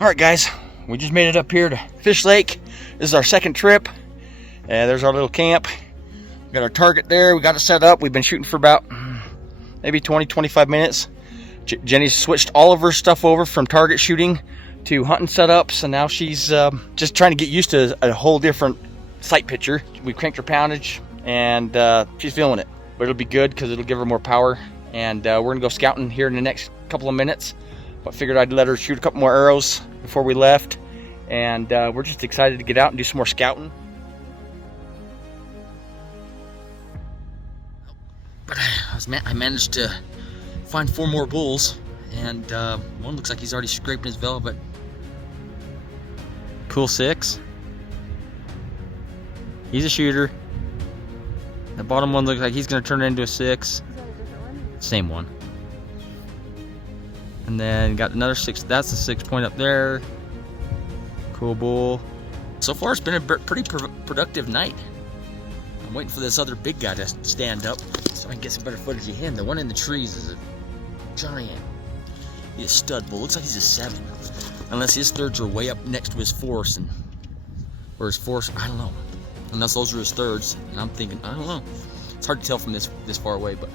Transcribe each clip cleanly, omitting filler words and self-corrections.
All right, guys, we just made it up here to Fish Lake. This is our second trip. There's our little camp. We got our target there. We got it set up. We've been shooting for about maybe 20-25 minutes. Jenny's switched all of her stuff over from target shooting to hunting setups, and now she's just trying to get used to a whole different sight picture. We cranked her poundage, and she's feeling it. But it'll be good because it'll give her more power. And we're gonna go scouting here in the next couple of minutes. But figured I'd let her shoot a couple more arrows before we left. And we're just excited to get out and do some more scouting. But I managed to find 4 more bulls, and one looks like he's already scraping his velvet. Cool 6. He's a shooter. The bottom one looks like he's gonna turn it into a 6. Is that a different one? Same one. And then got another 6. That's the 6 point up there. Cool bull. So far it's been a pretty productive night. I'm waiting for this other big guy to stand up so I can get some better footage of him. The one in the trees is a giant. He's a stud bull. Looks like he's a 7. Unless his thirds are way up next to his fourths, or his fourths, I don't know. Unless those are his thirds, and I'm thinking, I don't know. It's hard to tell from this far away, but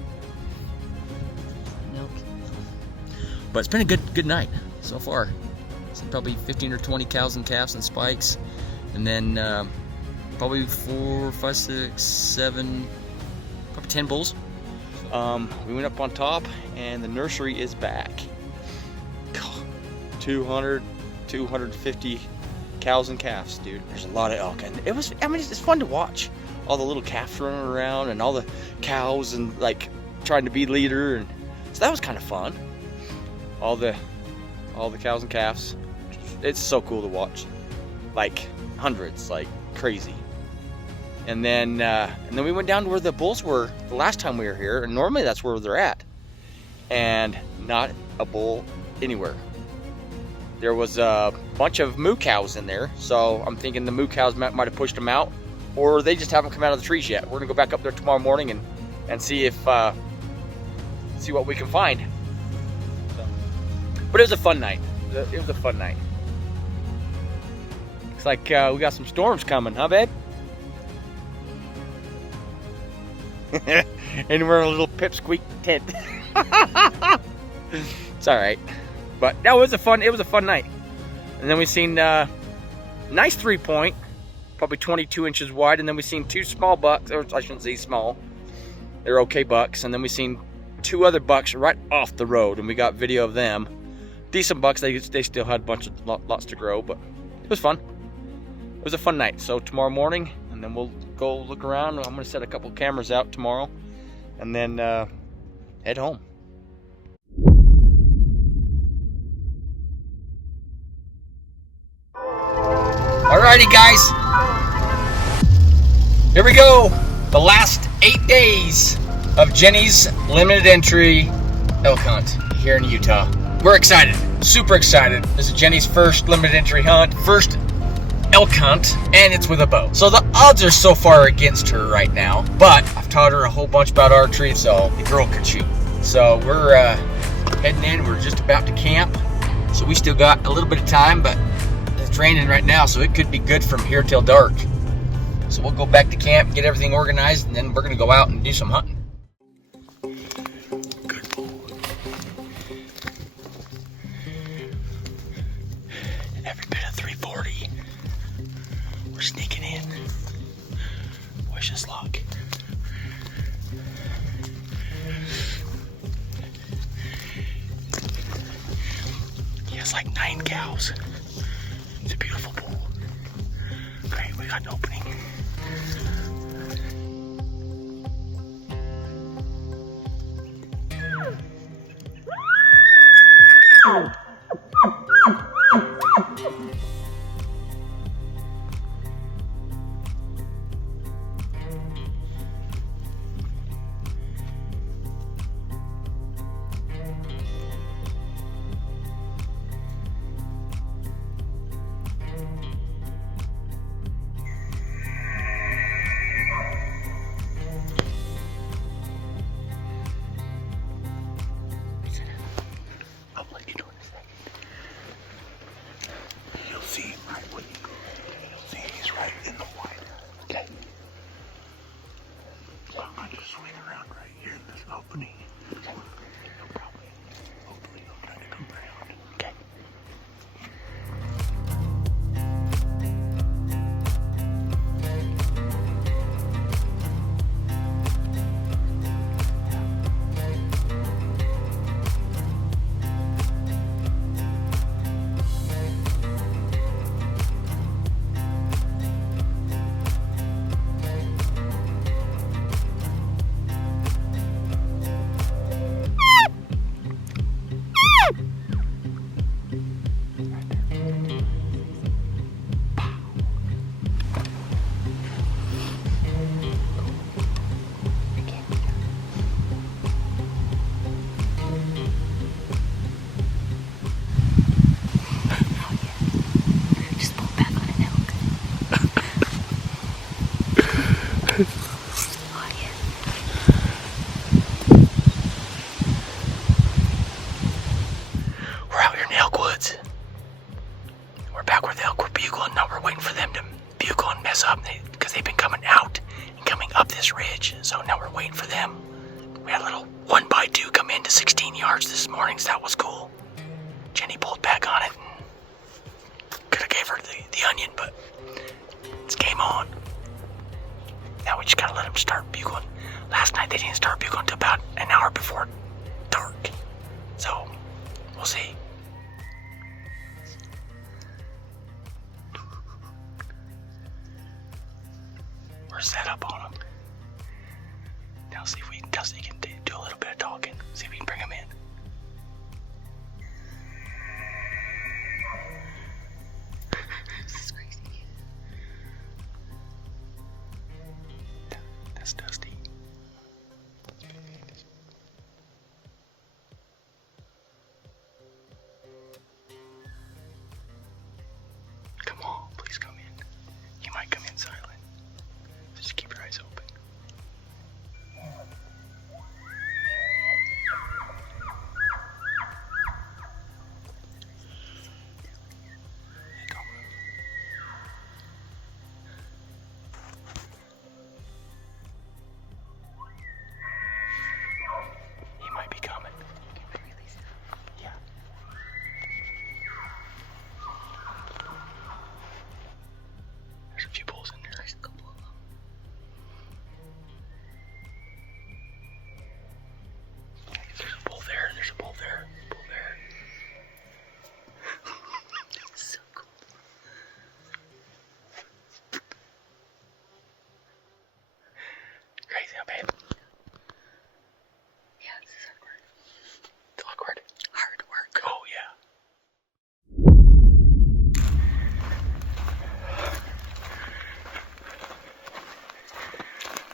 it's been a good night so far. So probably 15 or 20 cows and calves and spikes, and then probably 4, 5, 6, 7, probably 10 bulls. We went up on top, and the nursery is back. 200, 250 cows and calves, dude. There's a lot of elk, and it's fun to watch all the little calves running around and all the cows and like trying to be leader, and so that was kind of fun. All the cows and calves. It's so cool to watch. Like hundreds, like crazy. And then we went down to where the bulls were the last time we were here, and normally that's where they're at. And not a bull anywhere. There was a bunch of moo cows in there, so I'm thinking the moo cows might have pushed them out, or they just haven't come out of the trees yet. We're gonna go back up there tomorrow morning and see if see what we can find. But it was a fun night. It was a fun night. Looks like we got some storms coming, huh, babe? And we're in a little pipsqueak tent. It's all right. But no, it was a fun night. And then we seen nice 3-point, probably 22 inches wide, and then we seen 2 small bucks, or I shouldn't say small. They're okay bucks. And then we seen 2 other bucks right off the road, and we got video of them. Decent bucks. They still had a bunch of lots to grow, but it was fun. It was a fun night. So tomorrow morning, and then we'll go look around. I'm gonna set a couple cameras out tomorrow, and then head home. Alrighty, guys. Here we go. The last 8 days of Jenny's limited entry elk hunt here in Utah. We're excited, super excited. This is Jenny's first limited entry hunt, first elk hunt, and it's with a bow. So the odds are so far against her right now, but I've taught her a whole bunch about archery, so the girl can shoot. So we're heading in, we're just about to camp. So we still got a little bit of time, but it's raining right now, so it could be good from here till dark. So we'll go back to camp, get everything organized, and then we're gonna go out and do some hunting. Every bit of 340. We're sneaking in. Wish us luck. He has like 9 cows. It's a beautiful bull. Okay, we got an opening. I'll let you know in a second. they didn't start bugling until about an hour before dark. So, we'll see. We're set up on them. Now see if we can do a little bit of talking. See if we can bring them in. This is crazy. That's Dusty. Come on, please come in. You might come in silent. Just keep your eyes open. Don't move. He might be coming. Yeah. There's a few bulls in there. There's a couple of them. There's a bull there. There's a bull there. Bull there. So cool. Crazy, huh, babe? Yeah, this is awkward. It's awkward. Hard work. Oh, yeah.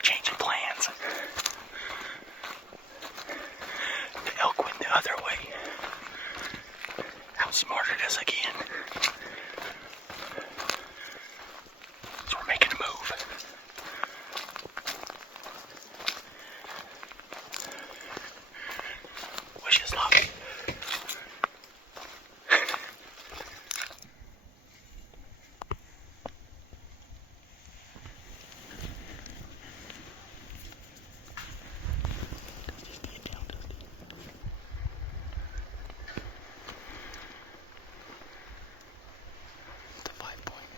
Changing plans. The elk went the other way. Outsmarted us again. So we're making a move. Wish us luck. The 5 point.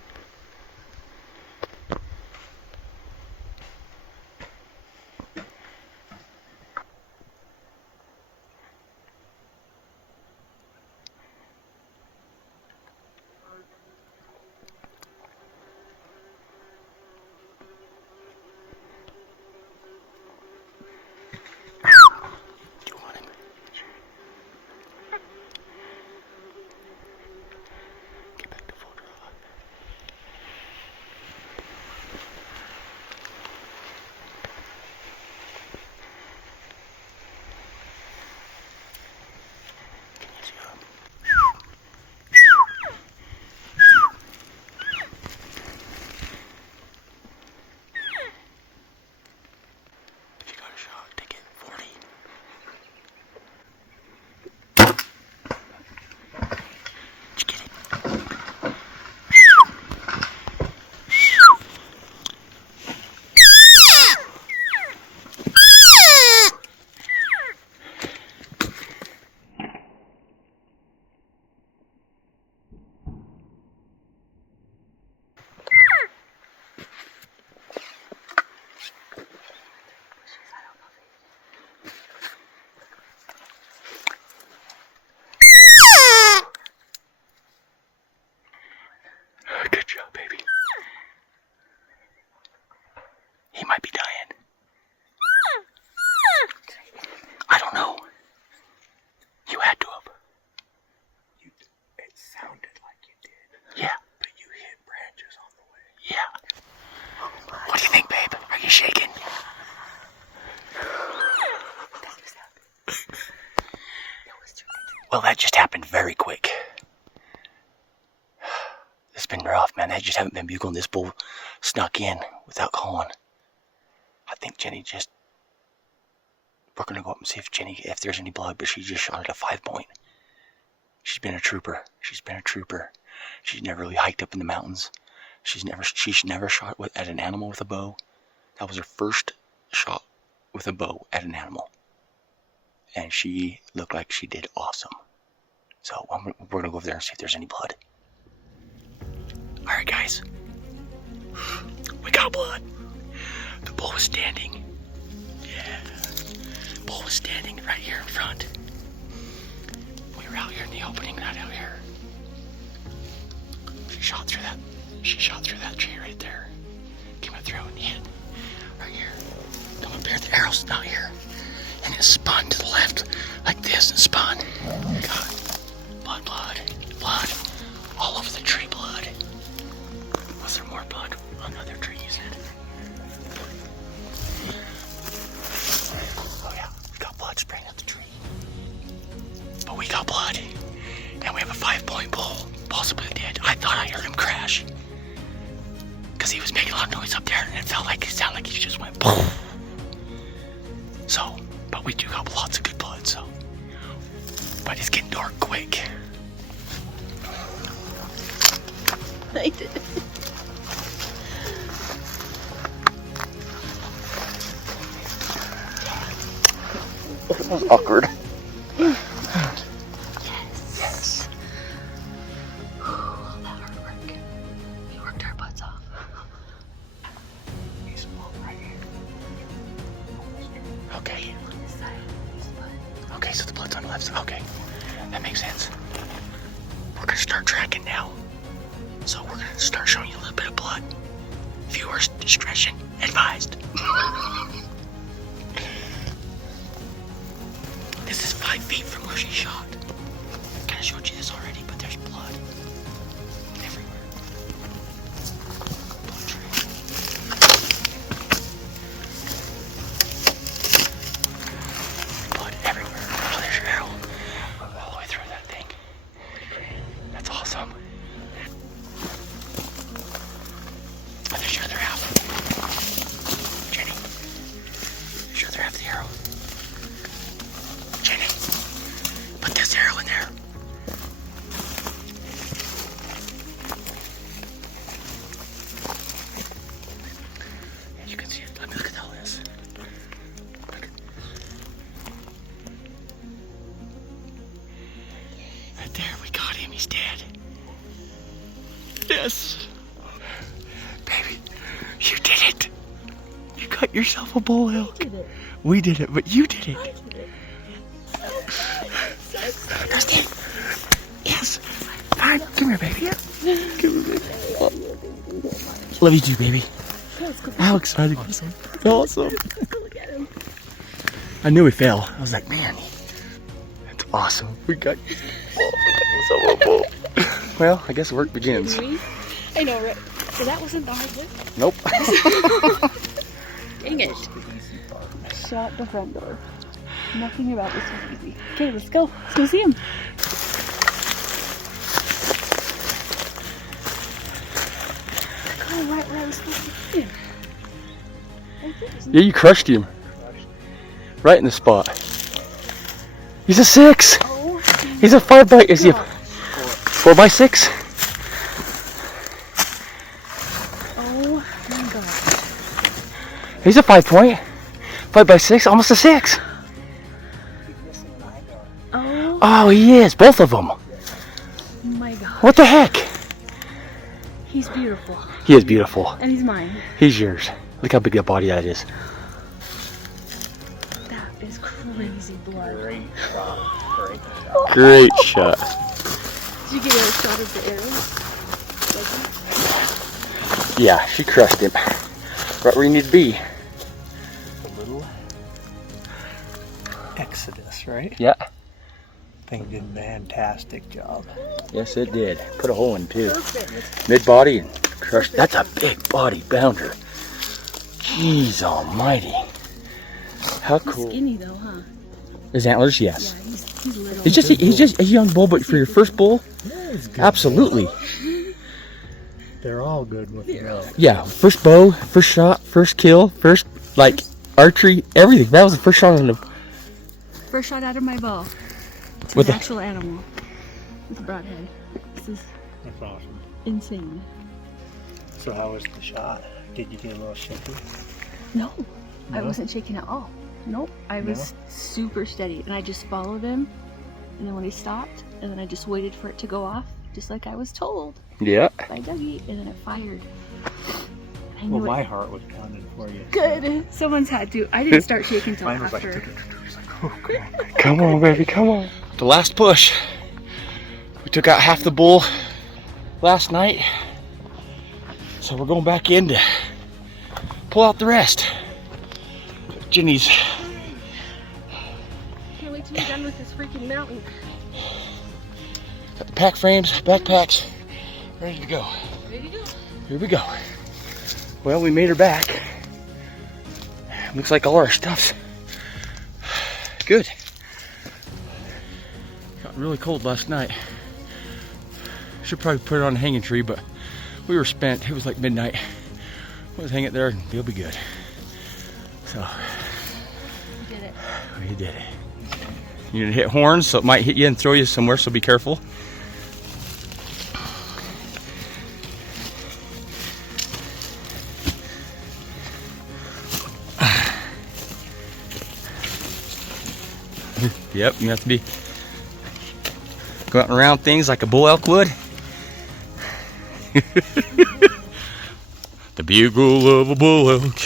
Do you want him? Get back to full draw. Can you see him? If you got a shot, take it. 40. Did you get it? Good job, baby. He might be dying. I don't know. You had to have. It sounded like you did, Yeah. but you hit branches on the way. Yeah. What do you think, babe? Are you shaking? Well, that just happened very quick. It's been rough, man. I just haven't been bugling. This bull snuck in without calling. I think Jenni just... We're going to go up and see if there's any blood, but she just shot at a 5 point. She's been a trooper. She's been a trooper. She's never really hiked up in the mountains. She's never shot at an animal with a bow. That was her first shot with a bow at an animal. And she looked like she did awesome. So we're going to go over there and see if there's any blood. Alright, guys. We got blood. The bull was standing. Yeah. bull was standing right here in front. We were out here in the opening, not out here. She shot through that tree right there. Came up through and hit right here. Come up there, the arrow's not here. And it spun to the left like this and spun. God. Blood. All over the tree, blood. Was there more blood on the other tree, you said? Oh yeah, we got blood spraying up the tree. But we got blood. And we have a 5-point bull, possibly dead. I thought I heard him crash. Because he was making a lot of noise up there and it sounded like he just went boom. So, but we do got lots of good blood, so. But it's getting dark quick. I did. That was awkward. Yes. All that hard work. We worked our butts off. He's all right here. Okay. On this side, there's blood. Okay, so the blood's on the left side. Okay, that makes sense. We're gonna start tracking now. So we're gonna start showing you a little bit of blood. Viewers, discretion advised. This is 5 feet from where she shot. I kinda showed you this already, but there's blood everywhere. Blood trail. Blood everywhere. Oh, there's your arrow. All the way through that thing. That's awesome. Oh, there's your other half. Jenni. There's your other half of the arrow. Jenni. Put this arrow in there. Yeah, you can see it. Let me look at all this. Look. Right there, we got him. He's dead. Yes. Baby, you did it. You got yourself a bull elk. We did it, but you did it. There's Dave. Yes. Fine. Come here, baby. Come here, baby. Love you too, baby. How exciting. Awesome. Look at him. I knew he fell. I was like, man, that's awesome. We got yourself a bull. Well, I guess work begins. I know, right? So that wasn't the hard bit? Nope. Dang it. Shut the front door. Nothing about this was easy. Okay, let's go. Let's go see him. Oh, right where I was supposed to see him. Yeah, you crushed him. Right in the spot. He's a 6. Oh, He's a 5 by. Is he a 4 by 6? oh my god. He's a 5 point. 5 by 6, almost a 6. Oh Oh, he is. Both of them. my god. What the heck? He's beautiful. He is beautiful. And he's mine. He's yours. Look how big that body that is. That is crazy blood. Great shot. Great shot. Great shot. Did you get a shot of the arrows? Yeah, she crushed him. Right where you need to be. A little exodus, right? Yeah. Thing did a fantastic job. Yes, it did. Put a hole in too. Mid body and crushed. That's a big body bounder. Jeez almighty. How He's cool. skinny though, huh? His antlers, yes. Yeah, he's little. He's just a young bull, but for your first bull, absolutely. They're all good with the elk. Yeah, first bow, first shot, first kill, first like archery, everything. That was the first shot on the First shot out of my bow. To With an a- actual animal. With a broadhead. This is That's awesome. insane. So how was the shot? Did you get a little shaky? No, I No? wasn't shaking at all. Nope, I was super steady and I just followed him. And then when he stopped, and then I just waited for it to go off, just like I was told Yeah. by Dougie, and then it fired. I knew Well, it. my heart was pounding for you. Good. Someone's had to. I didn't start shaking till Mine was like, after. it's like, Come on, baby, come on. The last push. We took out half the bull last night. So we're going back in to pull out the rest. Jenni's. Can't wait till we're done with this freaking mountain. Got the pack frames, backpacks, ready to go. Ready to go. Here we go. Well, we made her back. Looks like all our stuff's good. Got really cold last night. Should probably put it on a hanging tree, but we were spent. It was like midnight. We'll hang it there and it'll be good. So, We did it. we did it. You need to hit horns, so it might hit you and throw you somewhere, so be careful. Yep, you have to be going around things like a bull elk would. The bugle of a bull elk.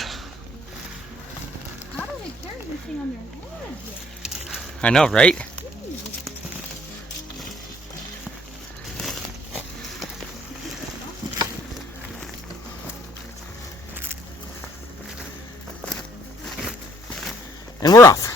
How do they carry this thing on their heads? I know, right? And we're off.